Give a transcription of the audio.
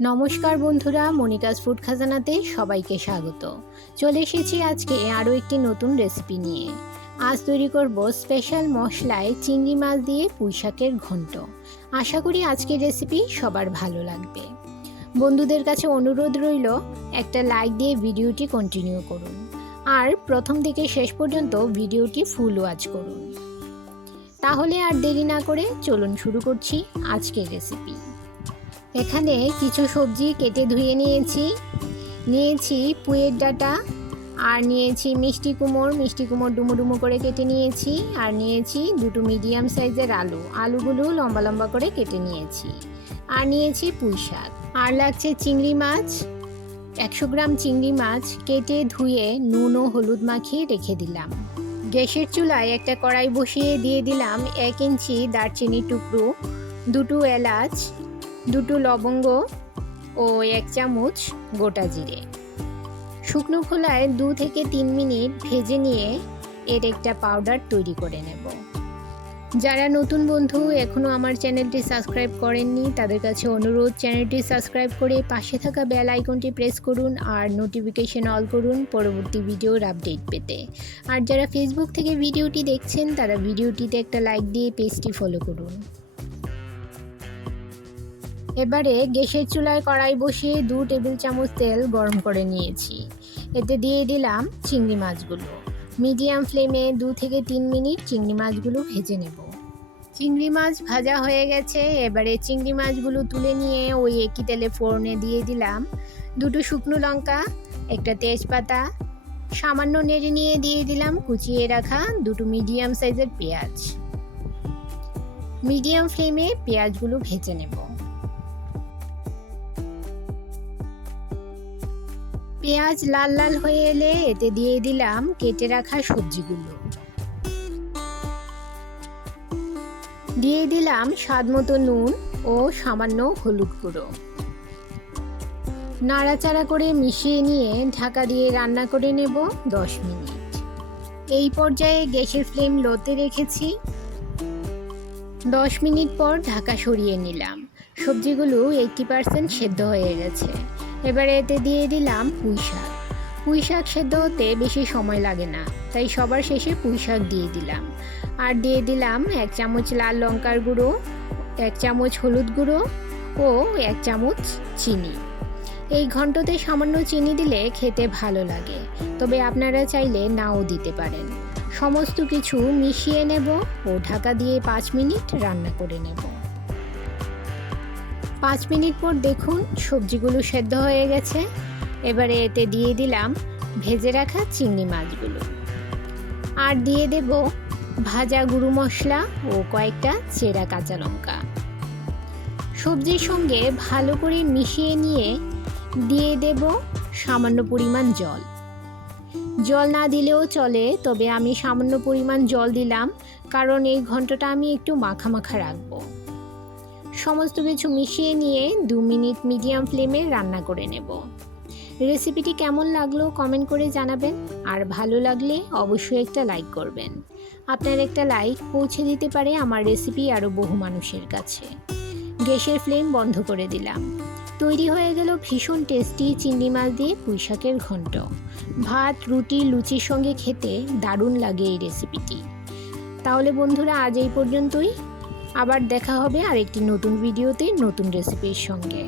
নমস্কার বন্ধুরা, Monica's food খাজানাতে সবাইকে স্বাগত। চলে এসেছি আজকে আরও একটি নতুন রেসিপি নিয়ে। আজ তৈরি করব স্পেশাল মশলায় চিংড়ি মাছ দিয়ে পুঁইশাকের ঘন্ট। আশা করি আজকের রেসিপি সবার ভালো লাগবে। বন্ধুদের কাছে অনুরোধ রইল, একটা লাইক দিয়ে ভিডিওটি কন্টিনিউ করুন আর প্রথম থেকে শেষ পর্যন্ত ভিডিওটি ফুল ওয়াচ করুন। তাহলে আর দেরি না করে চলুন শুরু করছি আজকের রেসিপি। এখানে কিছু সবজি কেটে ধুয়ে নিয়েছি পুঁইয়ের ডাঁটা, আর নিয়েছি মিষ্টি কুমড়ো ডুমো ডুমো করে কেটে নিয়েছি, আর নিয়েছি দুটো মিডিয়াম সাইজের আলুগুলো লম্বা লম্বা করে কেটে নিয়েছি, আর নিয়েছি পুঁই শাক, আর লাগছে চিংড়ি মাছ। 100 গ্রাম চিংড়ি মাছ কেটে ধুয়ে নুন ও হলুদ মাখিয়ে রেখে দিলাম। গ্যাসের চুলায় একটা কড়াই বসিয়ে দিয়ে দিলাম 1 ইঞ্চি দারচিনি টুকরো, 2টো এলাচ, 2টো লবঙ্গ ও 1 চামচ গোটা জিরে। শুকনো খোলায় 2 থেকে 3 মিনিট ভেজে নিয়ে এর একটা পাউডার তৈরি করে নেব। যারা নতুন বন্ধু এখনও আমার চ্যানেলটি সাবস্ক্রাইব করেননি, তাদের কাছে অনুরোধ, চ্যানেলটি সাবস্ক্রাইব করে পাশে থাকা বেল আইকনটি প্রেস করুন আর নোটিফিকেশন অল করুন পরবর্তী ভিডিওর আপডেট পেতে। আর যারা ফেসবুক থেকে ভিডিওটি দেখছেন, তারা ভিডিওটিতে একটা লাইক দিয়ে পেজটি ফলো করুন। এবারে গ্যাসের চুলায় কড়াই বসিয়ে 2 টেবিল চামচ তেল গরম করে নিয়েছি। এতে দিয়ে দিলাম চিংড়ি মাছগুলো। মিডিয়াম ফ্লেমে 2 থেকে 3 মিনিট চিংড়ি মাছগুলো ভেজে নেব। চিংড়ি মাছ ভাজা হয়ে গেছে। এবারে চিংড়ি মাছগুলো তুলে নিয়ে ওই একই তেলে ফোড়নে দিয়ে দিলাম 2টো শুকনো লঙ্কা, একটা তেজপাতা, সামান্য নেড়ে নিয়ে দিয়ে দিলাম কুচিয়ে রাখা 2টো মিডিয়াম সাইজের পেঁয়াজ। মিডিয়াম ফ্লেমে পেঁয়াজগুলো ভেজে নেব। পেঁয়াজ লাল লাল হয়ে এলে এতে দিয়ে দিলাম কেটে রাখা সবজিগুলো, দিয়ে দিলাম স্বাদমতো নুন ও সামান্য হলুদ গুঁড়ো। নাড়াচাড়া করে মিশিয়ে নিয়ে ঢাকা দিয়ে রান্না করে নেব 10 মিনিট। এই পর্যায়ে গ্যাসের ফ্লেম লোতে রেখেছি। 10 মিনিট পর ঢাকা সরিয়ে নিলাম। সবজিগুলো 80% সেদ্ধ হয়ে গেছে। এবারে এতে দিয়ে দিলাম পুঁই শাক সেদ্ধ হতে বেশি সময় লাগে না, তাই সবার শেষে পুঁই শাক দিয়ে দিলাম। আর দিয়ে দিলাম 1 চামচ লাল লঙ্কার গুঁড়ো, 1 চামচ হলুদ গুঁড়ো ও 1 চামচ চিনি। এই ঘন্টতে সামান্য চিনি দিলে খেতে ভালো লাগে, তবে আপনারা চাইলে নাও দিতে পারেন। সমস্ত কিছু মিশিয়ে নেব ও ঢাকা দিয়ে 5 মিনিট রান্না করে নেব। 5 মিনিট পর দেখুন সবজিগুলো সেদ্ধ হয়ে গেছে। এবারে এতে দিয়ে দিলাম ভেজে রাখা চিংড়ি মাছগুলো, আর দিয়ে দেব ভাজা গুঁড়ো মশলা ও কয়েকটা চেরা কাঁচা লঙ্কা। সবজির সঙ্গে ভালো করে মিশিয়ে নিয়ে দিয়ে দেব সামান্য পরিমাণ জল। জল না দিলেও চলে, তবে আমি সামান্য পরিমাণ জল দিলাম, কারণ এই ঘন্টটা আমি একটু মাখা মাখা রাখবো। সমস্ত কিছু মিশিয়ে নিয়ে 2 মিনিট মিডিয়াম ফ্লেমে রান্না করে নেব। রেসিপিটি কেমন লাগলো কমেন্ট করে জানাবেন, আর ভালো লাগলে অবশ্যই একটা লাইক করবেন। আপনার একটা লাইক পৌঁছে দিতে পারে আমার রেসিপি আরও বহু মানুষের কাছে। গ্যাসের ফ্লেম বন্ধ করে দিলাম। তৈরি হয়ে গেল ভীষণ টেস্টি চিংড়ি মাছ দিয়ে পুঁইশাকের ঘন্ট। ভাত, রুটি, লুচির সঙ্গে খেতে দারুণ লাগে এই রেসিপিটি। তাহলে বন্ধুরা, আজ এই পর্যন্তই। আবার দেখা হবে আরেকটি নতুন ভিডিওতে নতুন রেসিপির সঙ্গে।